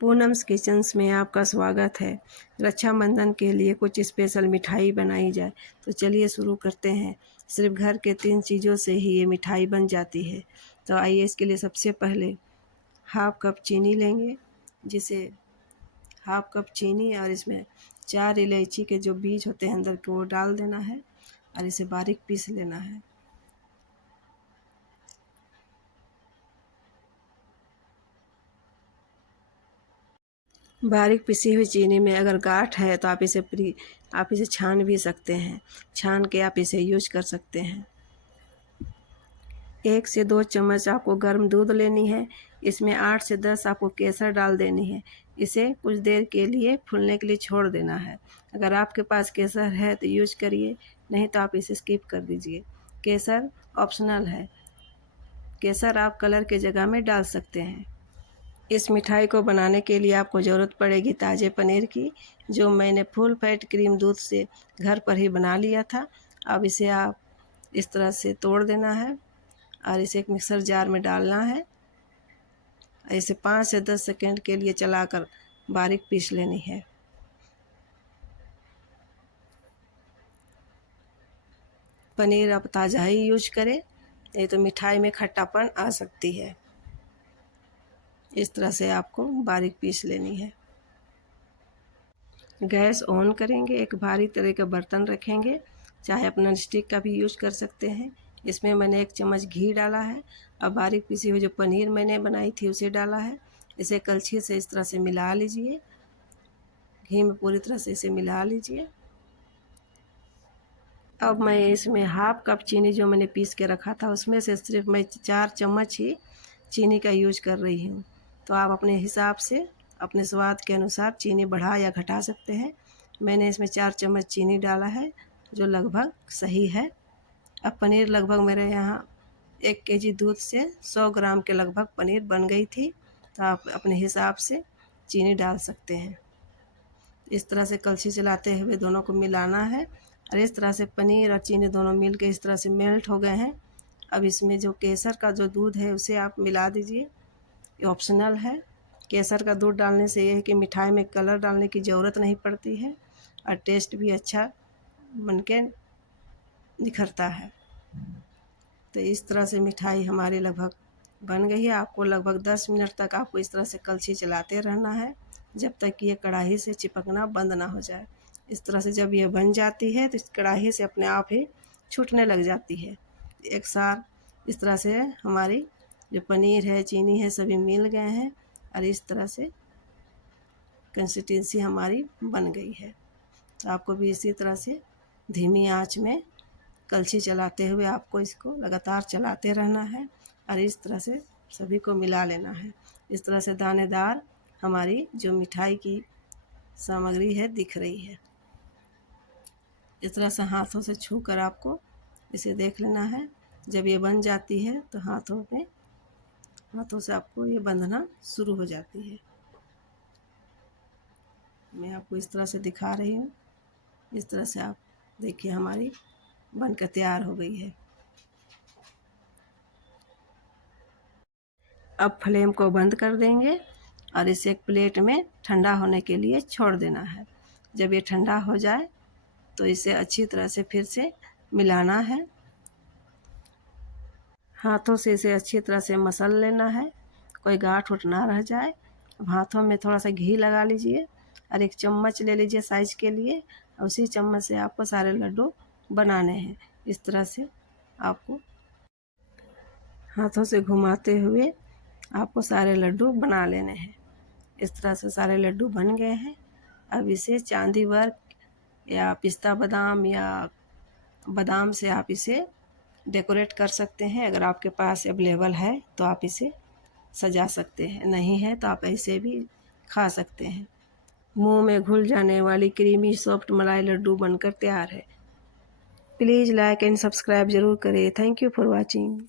Poonam's kitchens में आपका स्वागत है। रक्षाबंधन के लिए कुछ स्पेशल मिठाई बनाई जाए, तो चलिए शुरू करते हैं। सिर्फ घर के 3 चीज़ों से ही ये मिठाई बन जाती है। तो आइए, इसके लिए सबसे पहले हाफ कप चीनी लेंगे, जिसे हाफ कप चीनी और इसमें 4 इलायची के जो बीज होते हैं अंदर के, वो डाल देना है और इसे बारीक पीस लेना है। बारीक पिसी हुई चीनी में अगर गांठ है तो आप इसे छान भी सकते हैं। छान के आप इसे यूज कर सकते हैं। 1 से 2 चम्मच आपको गर्म दूध लेनी है। इसमें 8 से 10 आपको केसर डाल देनी है। इसे कुछ देर के लिए फूलने के लिए छोड़ देना है। अगर आपके पास केसर है तो यूज करिए, नहीं तो आप इसे स्किप कर दीजिए। केसर ऑप्शनल है। केसर आप कलर के जगह में डाल सकते हैं। इस मिठाई को बनाने के लिए आपको ज़रूरत पड़ेगी ताज़े पनीर की, जो मैंने फुल फैट क्रीम दूध से घर पर ही बना लिया था। अब इसे आप इस तरह से तोड़ देना है और इसे एक मिक्सर जार में डालना है। इसे 5 से 10 सेकंड के लिए चलाकर बारीक पीस लेनी है। पनीर आप ताज़ा ही यूज करें, नहीं तो मिठाई में खट्टापन आ सकती है। इस तरह से आपको बारीक पीस लेनी है। गैस ऑन करेंगे, एक भारी तरह का बर्तन रखेंगे, चाहे आप नॉन स्टिक का भी यूज कर सकते हैं। इसमें मैंने 1 चम्मच घी डाला है। अब बारीक पीसी हुई जो पनीर मैंने बनाई थी उसे डाला है। इसे कलछी से इस तरह से मिला लीजिए। घी में पूरी तरह से इसे मिला लीजिए। अब मैं इसमें हाफ कप चीनी जो मैंने पीस के रखा था, उसमें से सिर्फ मैं 4 चम्मच ही चीनी का यूज कर रही हूँ। तो आप अपने हिसाब से, अपने स्वाद के अनुसार चीनी बढ़ा या घटा सकते हैं। मैंने इसमें 4 चम्मच चीनी डाला है, जो लगभग सही है। अब पनीर लगभग मेरे यहाँ 1 केजी दूध से 100 ग्राम के लगभग पनीर बन गई थी। तो आप अपने हिसाब से चीनी डाल सकते हैं। इस तरह से कलछी चलाते हुए दोनों को मिलाना है और इस तरह से पनीर और चीनी दोनों मिल के इस तरह से मेल्ट हो गए हैं। अब इसमें जो केसर का जो दूध है उसे आप मिला दीजिए। ये ऑप्शनल है। केसर का दूध डालने से यह है कि मिठाई में कलर डालने की ज़रूरत नहीं पड़ती है और टेस्ट भी अच्छा बनके निखरता है। तो इस तरह से मिठाई हमारी लगभग बन गई है। आपको लगभग 10 मिनट तक आपको इस तरह से कलछी चलाते रहना है, जब तक कि ये कढ़ाई से चिपकना बंद ना हो जाए। इस तरह से जब ये बन जाती है तो इस कढ़ाई से अपने आप ही छूटने लग जाती है। एक साथ इस तरह से हमारी जो पनीर है, चीनी है, सभी मिल गए हैं और इस तरह से कंसिस्टेंसी हमारी बन गई है। तो आपको भी इसी तरह से धीमी आंच में कलछी चलाते हुए आपको इसको लगातार चलाते रहना है और इस तरह से सभी को मिला लेना है। इस तरह से दानेदार हमारी जो मिठाई की सामग्री है दिख रही है। इस तरह से हाथों से छू कर आपको इसे देख लेना है। जब ये बन जाती है तो हाथों से आपको ये बंधना शुरू हो जाती है। मैं आपको इस तरह से दिखा रही हूँ। इस तरह से आप देखिए हमारी बनकर तैयार हो गई है। अब फ्लेम को बंद कर देंगे और इसे एक प्लेट में ठंडा होने के लिए छोड़ देना है। जब ये ठंडा हो जाए तो इसे अच्छी तरह से फिर से मिलाना है। हाथों से इसे अच्छी तरह से मसल लेना है, कोई गांठ उठ ना रह जाए। अब हाथों में थोड़ा सा घी लगा लीजिए और 1 चम्मच ले लीजिए साइज के लिए। उसी चम्मच से आपको सारे लड्डू बनाने हैं। इस तरह से आपको हाथों से घुमाते हुए आपको सारे लड्डू बना लेने हैं। इस तरह से सारे लड्डू बन गए हैं। अब इसे चांदी वर्क या पिस्ता बादाम या बादाम से आप इसे डेकोरेट कर सकते हैं। अगर आपके पास अवेलेबल है तो आप इसे सजा सकते हैं, नहीं है तो आप ऐसे भी खा सकते हैं। मुंह में घुल जाने वाली क्रीमी सॉफ्ट मलाई लड्डू बनकर तैयार है। प्लीज़ लाइक एंड सब्सक्राइब ज़रूर करें। Thank you for watching.